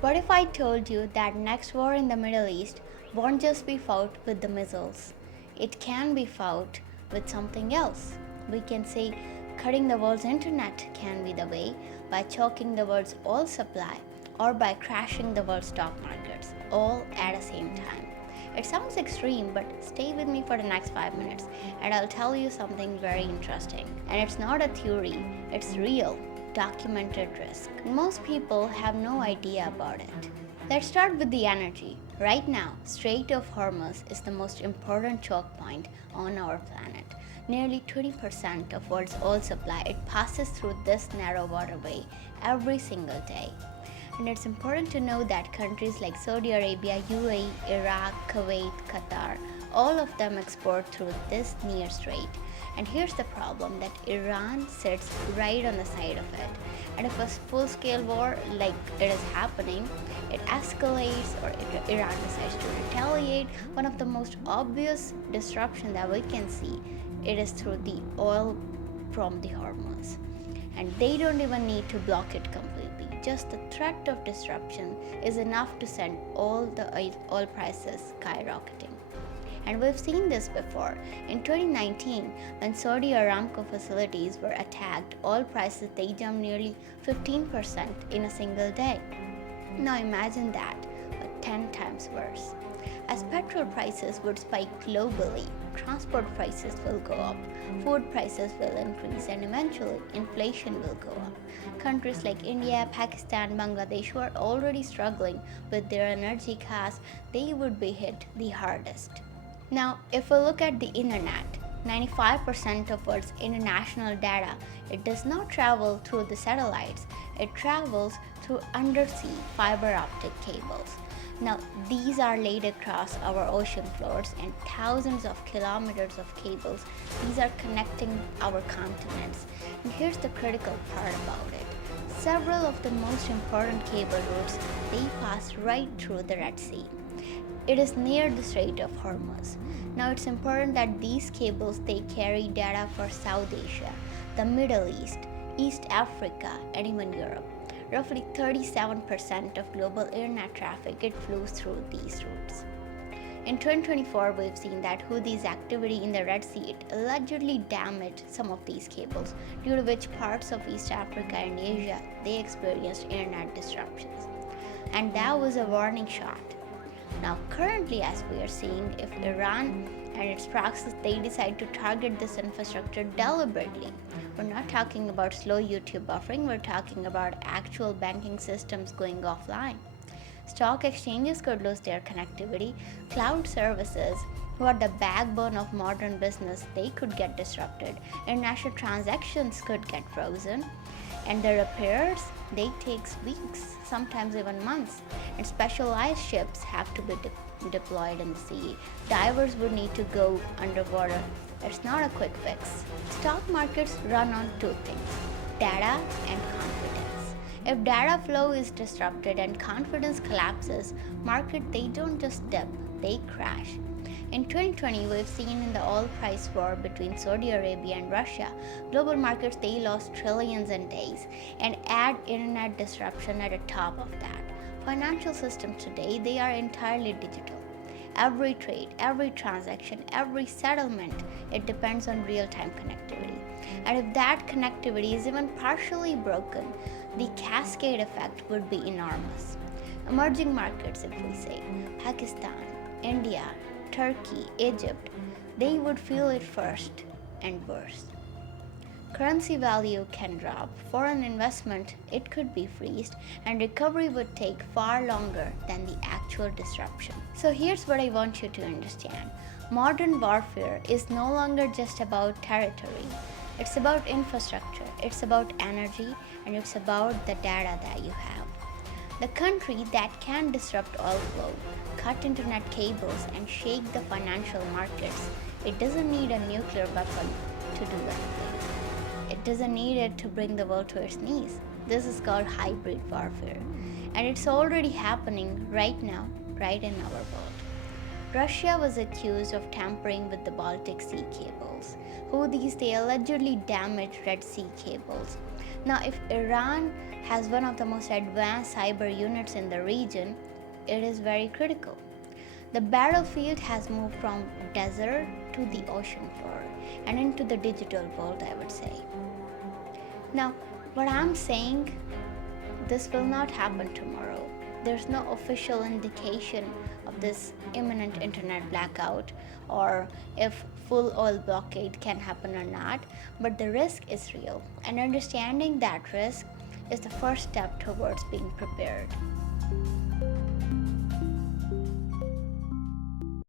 What if I told you that next war in the Middle East won't just be fought with the missiles? It can be fought with something else. We can say cutting the world's internet can be the way, by choking the world's oil supply, or by crashing the world's stock markets, all at the same time. It sounds extreme, but stay with me for the next 5 minutes and I'll tell you something very interesting. And it's not a theory, it's real, documented risk. Most people have no idea about it. Let's start with the energy. Right now, Strait of Hormuz is the most important choke point on our planet. Nearly 20% of world's oil supply it passes through this narrow waterway every single day. And it's important to know that countries like Saudi Arabia, UAE, Iraq, Kuwait, Qatar, all of them export through this near strait. And here's the problem that Iran sits right on the side of it. And if a full-scale war like it is happening, it escalates or Iran decides to retaliate, one of the most obvious disruption that we can see, it is through the oil from the Hormuz. And they don't even need to block it completely. Just the threat of disruption is enough to send all the oil prices skyrocketing. And we've seen this before. In 2019, when Saudi Aramco facilities were attacked, oil prices they jumped nearly 15% in a single day. Now imagine that, but 10 times worse. As petrol prices would spike globally, transport prices will go up, food prices will increase, and eventually inflation will go up. Countries like India, Pakistan, Bangladesh, who are already struggling with their energy costs, they would be hit the hardest. Now, if we look at the internet, 95% of world's international data, it does not travel through the satellites, it travels through undersea fiber-optic cables. Now, these are laid across our ocean floors and thousands of kilometers of cables. These are connecting our continents. And here's the critical part about it. Several of the most important cable routes, they pass right through the Red Sea. It is near the Strait of Hormuz. Now it's important that these cables they carry data for South Asia, the Middle East, East Africa, and even Europe. Roughly 37% of global internet traffic it flows through these routes. In 2024, we've seen that Houthis' activity in the Red Sea it allegedly damaged some of these cables, due to which parts of East Africa and Asia they experienced internet disruptions. And that was a warning shot. Now, currently, as we are seeing, if Iran and its proxies they decide to target this infrastructure deliberately, we're not talking about slow YouTube buffering, we're talking about actual banking systems going offline. Stock exchanges could lose their connectivity, cloud services, who are the backbone of modern business, they could get disrupted, international transactions could get frozen, and the repairs, they take weeks, sometimes even months, and specialized ships have to be deployed in the sea. Divers would need to go underwater. It's not a quick fix. Stock markets run on two things, data and confidence. If data flow is disrupted and confidence collapses, market they don't just dip, they crash. In 2020, we've seen in the oil price war between Saudi Arabia and Russia, global markets they lost trillions in days, and add internet disruption at the top of that. Financial systems today, they are entirely digital. Every trade, every transaction, every settlement, it depends on real-time connectivity. And if that connectivity is even partially broken, the cascade effect would be enormous. Emerging markets, if we say, Pakistan, India, Turkey, Egypt, they would feel it first and worst. Currency value can drop, foreign investment it could be freezed, and recovery would take far longer than the actual disruption. So here's what I want you to understand. Modern warfare is no longer just about territory. It's about infrastructure, it's about energy, and it's about the data that you have. The country that can disrupt oil flow, cut internet cables, and shake the financial markets, it doesn't need a nuclear weapon to do anything. It doesn't need it to bring the world to its knees. This is called hybrid warfare. And it's already happening right now, right in our world. Russia was accused of tampering with the Baltic Sea cables. Houthis, they allegedly damaged Red Sea cables. Now, if Iran has one of the most advanced cyber units in the region, it is very critical. The battlefield has moved from desert to the ocean floor and into the digital world, I would say. Now, what I'm saying, this will not happen tomorrow. There's no official indication of this imminent internet blackout or if full oil blockade can happen or not, but the risk is real, and understanding that risk is the first step towards being prepared.